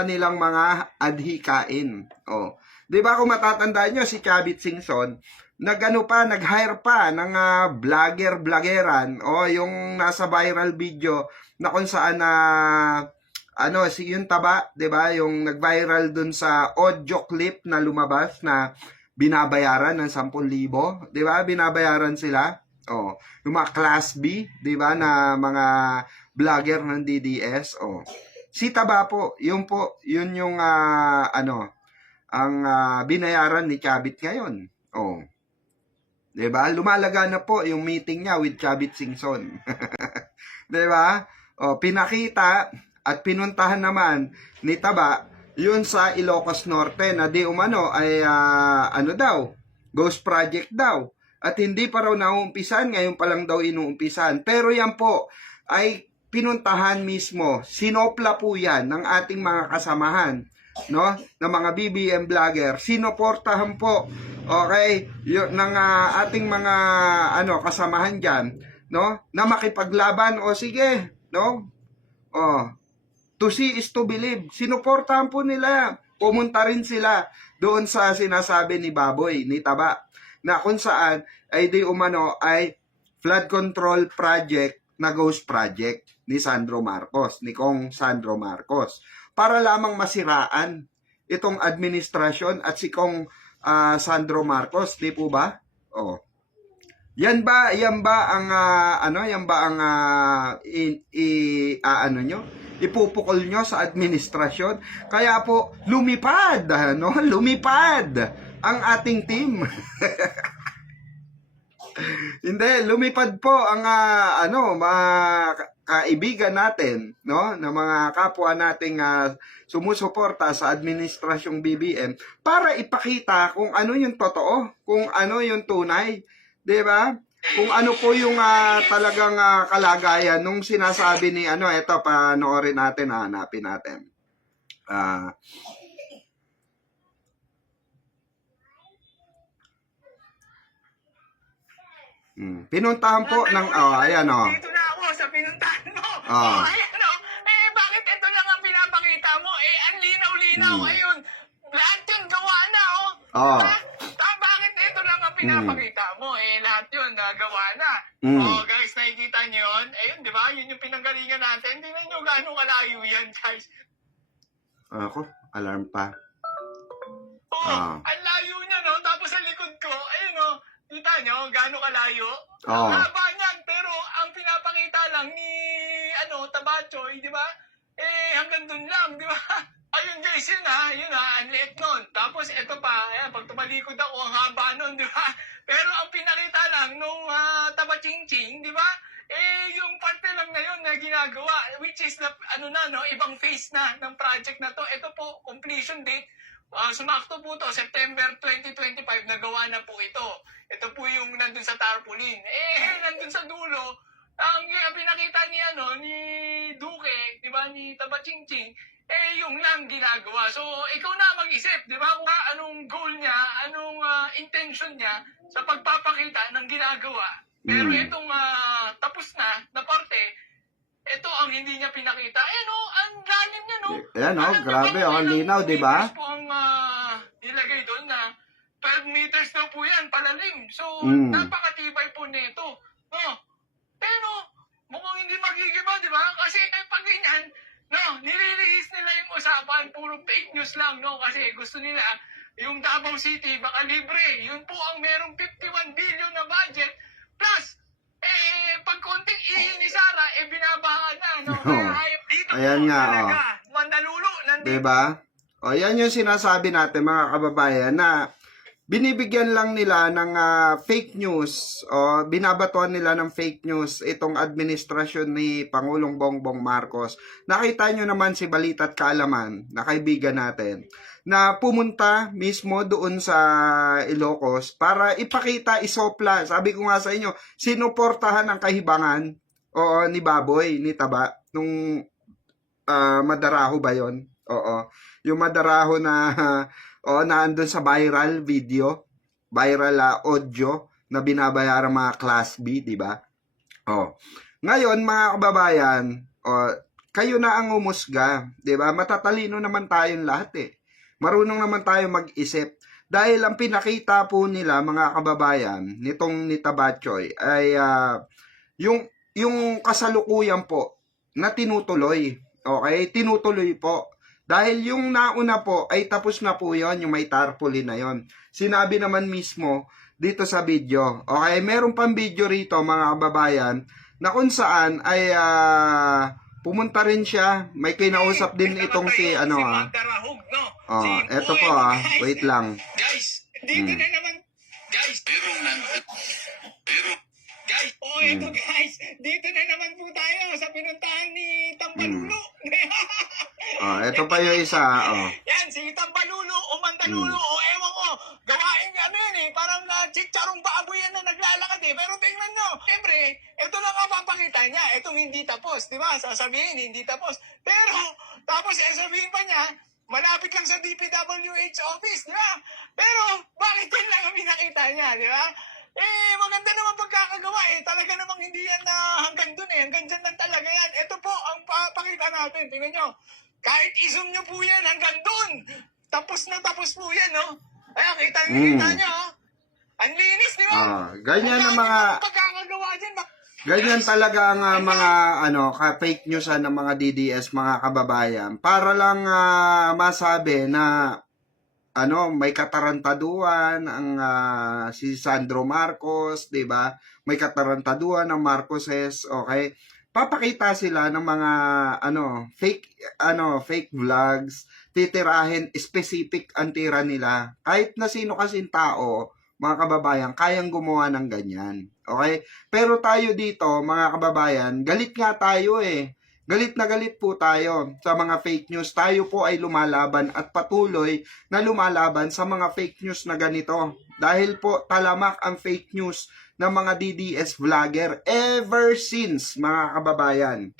kanilang mga adhikain. Oh. 'Di ba kung matatandaan nyo si Chavit Singson, nag-hire pa ng vlogger-vloggeran, yung nasa viral video na kung saan si yung taba, 'di ba, yung nag-viral dun sa audio clip na lumabas na binabayaran ng 10,000, 'di ba? Binabayaran sila. Yung mga class B, 'di ba, na mga vlogger ng DDS. Si Taba po, yun yung ang binayaran ni Chavit ngayon. 'Di ba? Lumalaga na po yung meeting niya with Chavit Singson. 'Di ba? Pinakita at pinuntahan naman ni Taba yun sa Ilocos Norte na di umano ay ghost project daw. At hindi pa raw nauumpisan, ngayon pa lang daw inuumpisan. Pero yan po ay pinuntahan mismo. Sinopla po yan ng ating mga kasamahan, no? Ng mga BBM vlogger. Sinoportahan po, okay, ng ating mga kasamahan diyan, no? Na makipaglaban, sige, no? To see is to believe. Sinuportahan po nila. Pumunta rin sila doon sa sinasabi ni Baboy, ni Taba, na kung saan ay di umano ay flood control project na ghost project ni Sandro Marcos, ni Kong Sandro Marcos, para lamang masiraan itong administrasyon at si Kong Sandro Marcos, di po ba? Yan ba ang ipupukol nyo sa administrasyon? Kaya po lumipad ang ating team. Hindi, lumipad po ang mga kaibigan natin, no, na mga kapwa nating sumusuporta sa administrasyong BBM para ipakita kung ano yung totoo, kung ano yung tunay, 'di ba? Kung ano po yung talagang kalagayan nung sinasabi ni ito, panoorin natin, hanapin natin. Pinuntahan po ng ayan Dito na ako sa pinuntahan mo. Bakit ito lang ang pinapakita mo? Ang linaw-linaw. Ayun, lahat yun gawa na, bakit ito lang ang pinapakita mo? Lahat yun gawa na. Guys, nakikita nyo yun? Ayun, di ba? Yun yung pinanggalingan natin. Tingnan nyo gaano kalayo yan, guys. Ako, alarm pa. Ang layo niya, no? Tapos sa likod ko, ayun, kita nyo, gaano kalayo? Ang haba niyan, pero ang pinapakita lang ni, Tabachoy, di ba? Hanggang dun lang, di ba? Ayun guys, yun ang liit nun. Tapos ito pa, pag tumalikod ako, ang haba nun, di ba? Pero ang pinakita lang nung Tabachingching, di ba? Yung parte lang na yun na ginagawa, which is ibang phase na ng project na to. Ito po, completion date. Sumakto po to, September 2025, nagawa na po ito. Ito po yung nandun sa tarpaulin. Nandun sa dulo, ang pinakita ni Duque, di ba, ni Tabachingching, yung lang ginagawa. So, ikaw na mag-isip, di ba, kung anong goal niya, anong intention niya sa pagpapakita ng ginagawa. Pero itong tapos na parte, ito ang hindi niya pinakita. Ang lalim niya, no? Grabe, ang linaw, di ba? Po ang nilagay doon na 12 meters daw po yan, palalim. So, napakatibay po nito. Pero, mukhang hindi magigiba, di ba? Kasi pag ganyan, nilirehis nila yung usapan, puro fake news lang, no? Kasi gusto nila, yung Davao City, baka libre. Yun po ang merong 51 billion na budget. Plus, pag konting ihi ni Sara, binabahan na, no? Dito ayan po, nga, talaga, Mandalulo, nandito. Diba? Yan yung sinasabi natin, mga kababayan, na binibigyan lang nila ng fake news, binabatuan nila ng fake news itong administrasyon ni Pangulong Bongbong Marcos. Nakita nyo naman si Balita't Kaalaman, na kaibigan natin, na pumunta mismo doon sa Ilocos para ipakita, isopla. Sabi ko nga sa inyo, sinuportahan ang kahibangan ni Baboy, ni Taba, nung Madaraho ba yon? Yung Madaraho na naandun sa viral video, viral audio na binabayaran mga class B, di ba? Ngayon, mga kababayan, kayo na ang umusga, 'di ba? Matatalino naman tayong lahat eh. Marunong naman tayo mag-isip. Dahil ang pinakita po nila mga kababayan nitong ni Tabachoy ay yung kasalukuyan po na tinutuloy. Okay? Tinutuloy po. Dahil yung nauna po ay tapos na po yon, yung may tarpaulin na yon. Sinabi naman mismo dito sa video. Okay? Meron pang video rito mga kababayan na kung saan ay pumunta rin siya. May kinausap din itong si ano eto po wait lang. Guys, dito na naman. Guys, ito guys, dito na naman po tayo sa pinuntahan ni Tambalulo. Ito pa yung isa. Yan, si Tambalulo o Mandalulo o ewan ko. Gawain ano yan eh, parang chicharong baboy yan na naglalakad eh. Pero tingnan nyo, siyempre, ito lang ang mapapakita niya. Itong hindi tapos, di ba? Sasabihin, hindi tapos. Pero, tapos sasabihin pa niya, malapit lang sa DPWH office, di ba? Pero, bakit yun lang ang pinakita niya, di ba? Maganda naman pagkakagawa eh. Talaga namang hindi yan na hanggang dun eh. Hanggang dyan lang talaga yan. Ito po ang papakita natin. Tingnan nyo. Kahit i-zoom nyo po yan hanggang dun. Tapos na tapos po yan, no? Ayan, kita nyo, oh. Ang linis, di ba? Ganyan ang mga... Pagkakagawa dyan, ganyan talaga ang mga fake news ng mga DDS, mga kababayan. Para lang masabi na may katarantaduan ang si Sandro Marcos, 'di ba? May katarantaduan ng Marcoses, okay? Papakita sila ng mga fake vlogs, titirahin specific ang tira nila. Kahit na sino kasing tao, mga kababayan, kayang gumawa ng ganyan. Okay? Pero tayo dito, mga kababayan, galit nga tayo eh. Galit na galit po tayo sa mga fake news. Tayo po ay lumalaban at patuloy na lumalaban sa mga fake news na ganito. Dahil po talamak ang fake news ng mga DDS vlogger ever since, mga kababayan.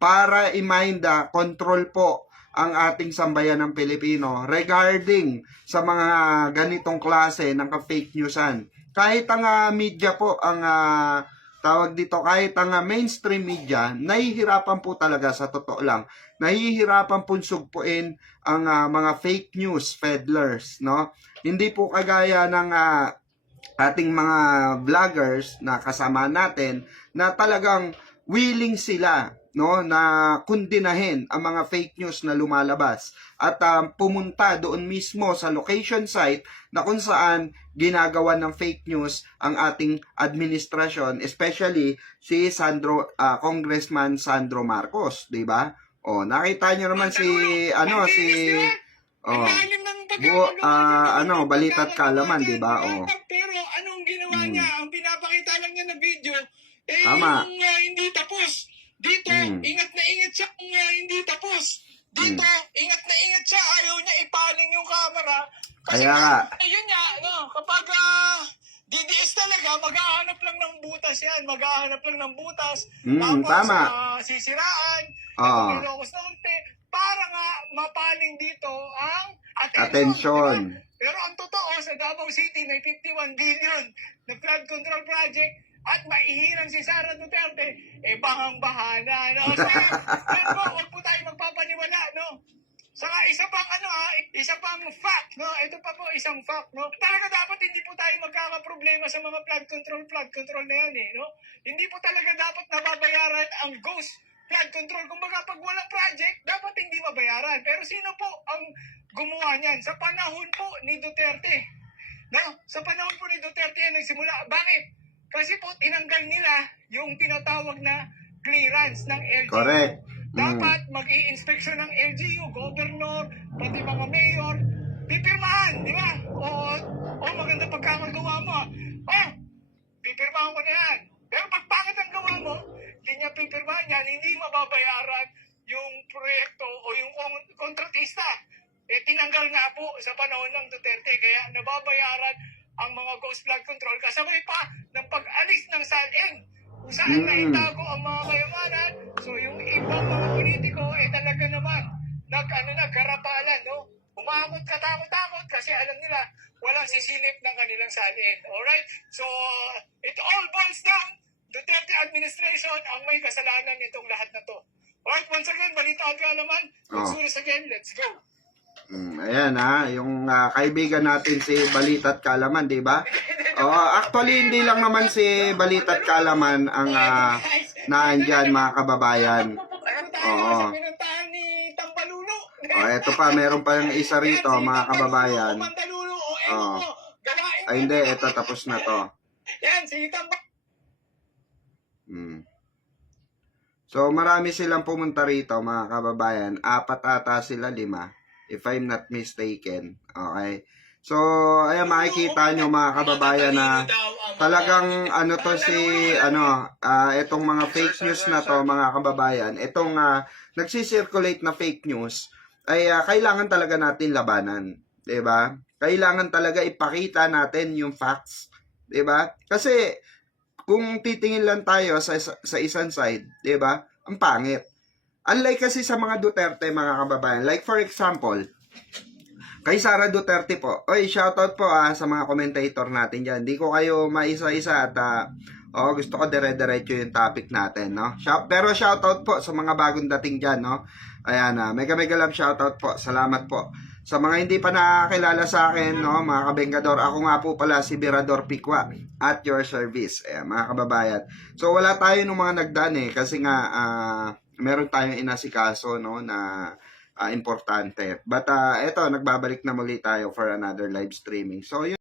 Para i-mind control po ang ating sambayan ng Pilipino regarding sa mga ganitong klase ng fake newsan. Kahit ang media po, ang tawag dito, kahit ang mainstream media, nahihirapan po talaga sa totoo lang. Nahihirapan po sugpuin ang mga fake news peddlers, no? Hindi po kagaya ng ating mga vloggers na kasama natin na talagang willing sila, no, na kundinahin ang mga fake news na lumalabas at pumunta doon mismo sa location site na kung saan ginagawa ng fake news ang ating administrasyon, especially si Congressman Sandro Marcos, 'di ba? Nakita niyo naman balita't kaalaman, 'di ba? Pero anong ginawa niya? Ang pinapakita lang niya na video tama. Yung hindi tapos. Dito, ingat na ingat siya kung hindi tapos. Dito, ingat na ingat siya. Ayaw niya ipaling yung camera. Kasi yun nga, kapag DDS talaga, maghahanap lang ng butas yan. Maghahanap lang ng butas. Tapos, tama. Sisiraan. Para nga mapaling dito ang attention. Diba? Pero ang totoo, sa Davao City, may 51 billion na flood control project at maihiran si Sara Duterte, bahang-bahana, no? So, huwag po tayo magpapaniwala, no? Saka isa pang fact, no? Ito pa po isang fact, no? Talaga dapat hindi po tayo magkakaproblema sa mga flood control na yan, no? Hindi po talaga dapat nababayaran ang ghost flood control. Kumbaga, pag walang project, dapat hindi mabayaran. Pero sino po ang gumawa niyan? Sa panahon po ni Duterte, no? Sa panahon po ni Duterte yan nagsimula. Bakit? Kasi po, tinanggal nila yung tinatawag na clearance ng LGU. Correct. Dapat mag-i-inspeksyon ng LGU, governor, pati mga mayor, pipirmahan, di ba? Maganda pagkakagawa mo. Pipirmahan ko na yan. Pero pag pangit ang gawa mo, hindi niya pipirmahan yan, hindi mababayaran yung proyekto o yung kontratista. Tinanggal nga po sa panahon ng Duterte, kaya nababayaran ang mga ghost flood control kasabay pa ng pag-alis ng SALN kung saan naitago ang mga kayamanan. So yung ibang mga politiko talaga naman nagkarapalan, no? Umakot katakot-takot kasi alam nila walang sisilip ng kanilang SALN. Alright? So it all boils down Duterte administration ang may kasalanan nitong lahat na to. Alright, once again, balitaan ka naman. Oh. Suris again, let's go. Ayan yung kaibigan natin si Balitat Kalaman, di ba? Actually, hindi lang naman si Balitat Kalaman ang naandyan, mga kababayan. Oo. Pinuntahan ni Tambalulo. Eto pa, meron pa yung isa rito, mga kababayan. Tambalulo, Ay, hindi, eto, tapos na to. Yan, si Tambalulo. So, marami silang pumunta rito, mga kababayan. 4 ata sila, 5. If I'm not mistaken. Okay. So, ayan, makikita nyo, mga kababayan, na talagang itong mga fake news na to, mga kababayan, itong nagsisirculate na fake news, ay kailangan talaga natin labanan. 'Di ba? Kailangan talaga ipakita natin yung facts. 'Di ba? Kasi, kung titingin lang tayo sa isang side, 'di ba? Ang pangit. Unlike kasi sa mga Duterte, mga kababayan. Like for example, kay Sara Duterte po. Oy, shoutout po sa mga commentator natin diyan. Hindi ko kayo maisa-isa at gusto ko dire-diretso yung topic natin, no? Pero shoutout po sa mga bagong dating diyan, no? Ayan, mega love shoutout po. Salamat po. Sa mga hindi pa nakakilala sa akin, no, mga kabengador, ako nga po pala si Birador Pikwa at your service. Ayan, mga kababayan. So, wala tayo nung mga nagdaan kasi nga, meron tayong inasikaso, no, na importante. But, eto, nagbabalik na muli tayo for another live streaming. So, yun.